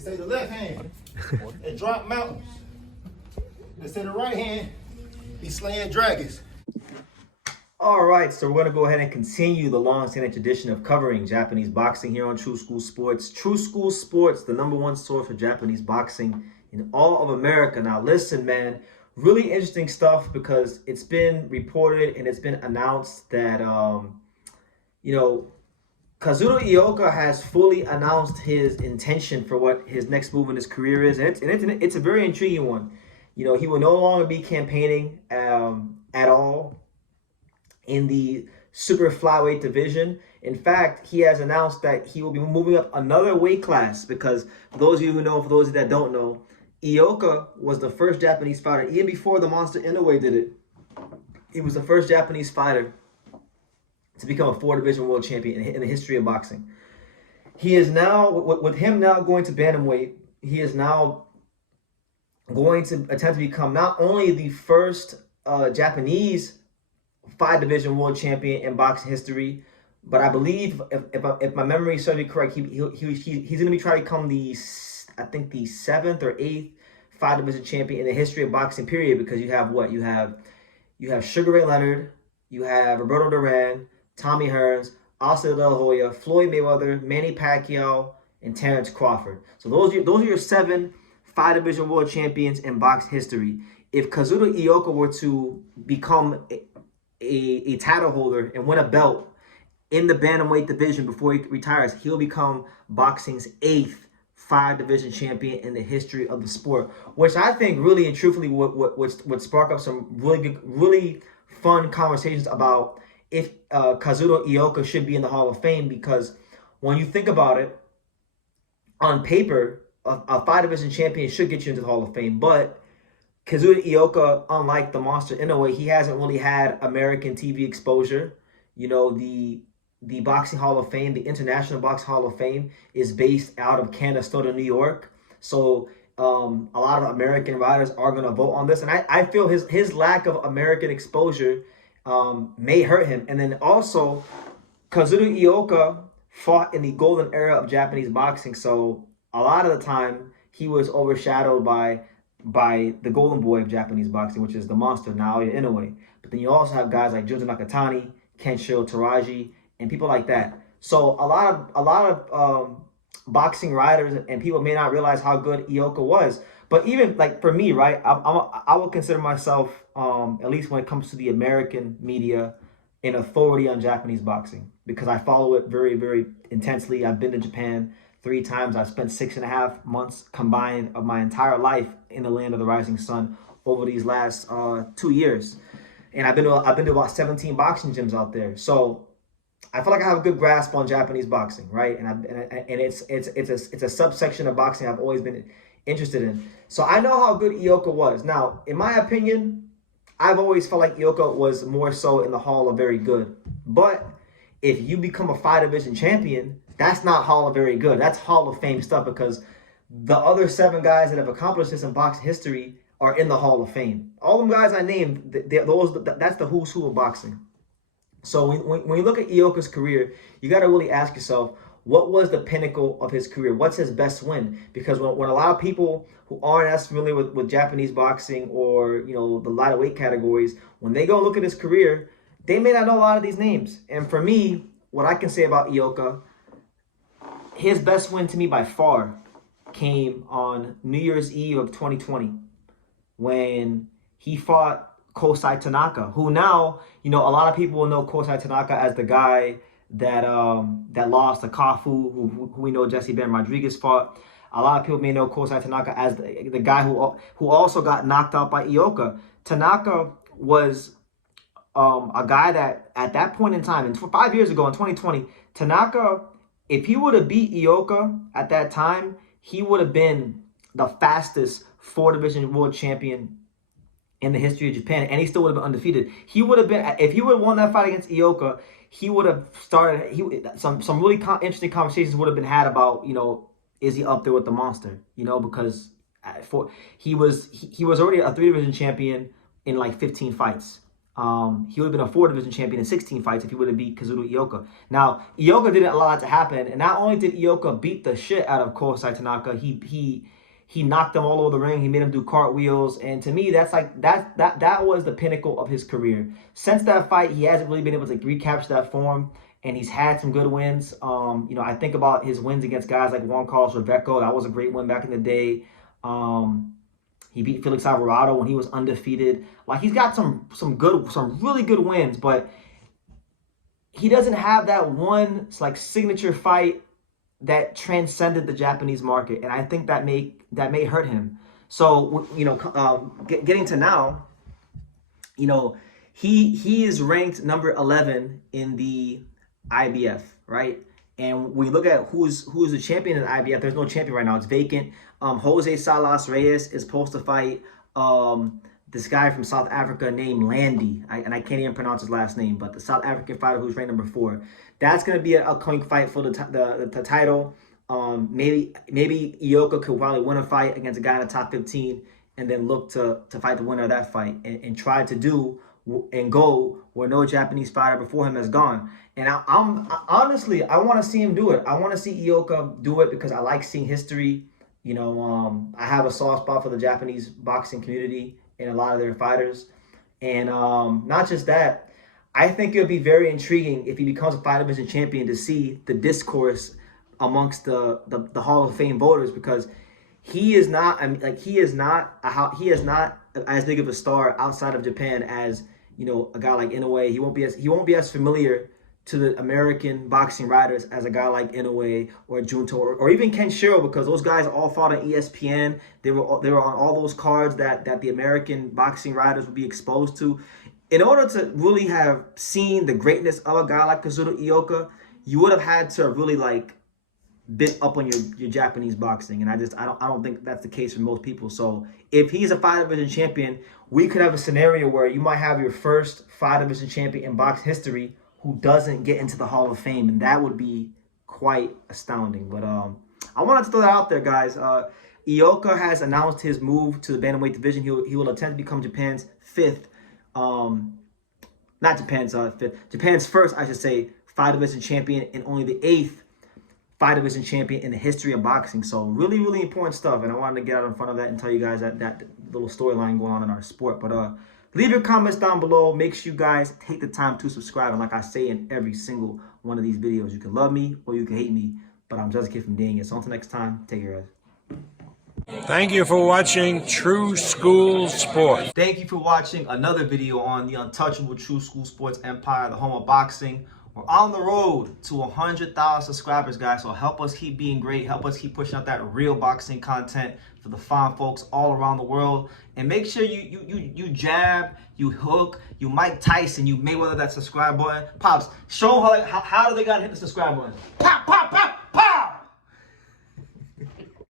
They say the left hand, it drop mountains. They say the right hand, be slaying dragons. All right, so we're going to go ahead and continue the long-standing tradition of covering Japanese boxing here on True School Sports. True School Sports, the #1 source for Japanese boxing in all of America. Now, listen, man, really interesting stuff because it's been reported and it's been announced that, Kazuto Ioka has fully announced his intention for what his next move in his career is, and it's a very intriguing one. He will no longer be campaigning at all in the super flyweight division. In fact, he has announced that he will be moving up another weight class because for those of you who know, for those of you that don't know, Ioka was the first Japanese fighter, even before the Monster Inoue did it. He was the first Japanese fighter to become a 4-division world champion in the history of boxing. He is now, with him now going to Bantamweight, he is now going to attempt to become not only the first Japanese 5-division world champion in boxing history, but I believe, if my memory serves me correct, he's going to be trying to become the 7th or 8th 5-division champion in the history of boxing, period, because you have what? You have Sugar Ray Leonard, you have Roberto Duran, Tommy Hearns, Oscar De La Hoya, Floyd Mayweather, Manny Pacquiao, and Terrence Crawford. So those are your 7 5-division world champions in boxing history. If Kazuto Ioka were to become a title holder and win a belt in the bantamweight division before he retires, he'll become boxing's 8th 5-division champion in the history of the sport, which I think really and truthfully would spark up some really fun conversations about if Kazuto Ioka should be in the Hall of Fame, because when you think about it, on paper, a 5-division champion should get you into the Hall of Fame, but Kazuto Ioka, unlike the Monster Inoue, he hasn't really had American TV exposure. The Boxing Hall of Fame, the International Boxing Hall of Fame, is based out of Canastota, New York. So a lot of American writers are going to vote on this. And I feel his lack of American exposure may hurt him. And then also, Kazuto Ioka fought in the golden era of Japanese boxing. So a lot of the time, he was overshadowed by the golden boy of Japanese boxing, which is the monster, Naoya Inoue. But then you also have guys like Junta Nakatani, Kenshiro Taraji, and people like that. So a lot of boxing writers and people may not realize how good Ioka was. But even like for me, right, I would consider myself, at least when it comes to the American media, an authority on Japanese boxing because I follow it very, very intensely. I've been to Japan 3 times. I've spent 6.5 months combined of my entire life in the land of the rising sun over these last 2 years, and I've been to about 17 boxing gyms out there. So I feel like I have a good grasp on Japanese boxing, right? And it's a subsection of boxing I've always been interested in. So I know how good Ioka was. Now, in my opinion, I've always felt like Ioka was more so in the Hall of Very Good. But if you become a 5-division champion, that's not Hall of Very Good. That's Hall of Fame stuff because the other 7 guys that have accomplished this in boxing history are in the Hall of Fame. All them guys I named, that's the who's who of boxing. So when you look at Ioka's career, you got to really ask yourself, what was the pinnacle of his career? What's his best win? Because when a lot of people who aren't as familiar with Japanese boxing or the lighter weight categories, when they go look at his career, they may not know a lot of these names. And for me, what I can say about Ioka, his best win to me by far came on New Year's Eve of 2020 when he fought Kosai Tanaka, who now, a lot of people will know Kosai Tanaka as the guy that lost to Kafu, who we know Jesse Ben Rodriguez fought. A lot of people may know Kosai Tanaka as the guy who also got knocked out by Ioka. Tanaka was a guy that at that point in time, and 5 years ago in 2020, Tanaka, if he would have beat Ioka at that time, he would have been the fastest 4-division world champion in the history of Japan, and he still would have been undefeated. He would have been, if he would have won that fight against Ioka, he would have started, some really interesting conversations would have been had about, is he up there with the monster? Because he was already a 3-division champion in like 15 fights. he would have been a 4-division champion in 16 fights if he would have beat Kazuto Ioka. Now, Ioka didn't allow that to happen, and not only did Ioka beat the shit out of Kosei Tanaka, he knocked him all over the ring. He made him do cartwheels, and to me, that was the pinnacle of his career. Since that fight, he hasn't really been able to recapture that form, and he's had some good wins. I think about his wins against guys like Juan Carlos Reveco. That was a great win back in the day. He beat Felix Alvarado when he was undefeated. Like, he's got some really good wins, but he doesn't have that one signature fight that transcended the Japanese market, and I think that may hurt him. So getting to now, he is ranked number 11 in the IBF, right? And we look at who's the champion in the IBF. There's no champion right now. It's vacant. Jose Salas Reyes is supposed to fight this guy from South Africa named Landy. I can't even pronounce his last name, but the South African fighter who's ranked number 4. That's going to be an upcoming fight for the title. Maybe Ioka could probably win a fight against a guy in the top 15 and then look to fight the winner of that fight and try to do and go where no Japanese fighter before him has gone. And I'm honestly, I want to see him do it. I want to see Ioka do it because I like seeing history. I have a soft spot for the Japanese boxing community and a lot of their fighters. And not just that, I think it would be very intriguing if he becomes a 5-division champion to see the discourse amongst the Hall of Fame voters, because he is not as big of a star outside of Japan as a guy like Inoue. He won't be as familiar to the American boxing writers as a guy like Inoue or Junto or even Kenshiro, because those guys all fought on ESPN. They were on all those cards that the American boxing writers would be exposed to. In order to really have seen the greatness of a guy like Kazuto Ioka, you would have had to really bit up on your Japanese boxing, and I don't think that's the case for most people. So if he's a 5-division champion, we could have a scenario where you might have your first 5-division champion in box history who doesn't get into the Hall of Fame, and that would be quite astounding. But I wanted to throw that out there, guys. Ioka has announced his move to the bantamweight division. He will attempt to become Japan's fifth, Japan's first, I should say, 5-division champion, and only the 8th 5-division champion in the history of boxing. So really, really important stuff, and I wanted to get out in front of that and tell you guys that little storyline going on in our sport. But leave your comments down below. Make sure you guys take the time to subscribe. And like I say in every single one of these videos, you can love me or you can hate me, but I'm just a kid from Daniel. So until next time, take care, guys. Thank you for watching True School Sports. Thank you for watching another video on the untouchable True School Sports empire, the home of boxing. We're on the road to 100,000 subscribers, guys. So help us keep being great. Help us keep pushing out that real boxing content for the fine folks all around the world. And make sure you jab, you hook, you Mike Tyson, you Mayweather that subscribe button. Pops, show them how do they gotta hit the subscribe button. Pop, pop, pop.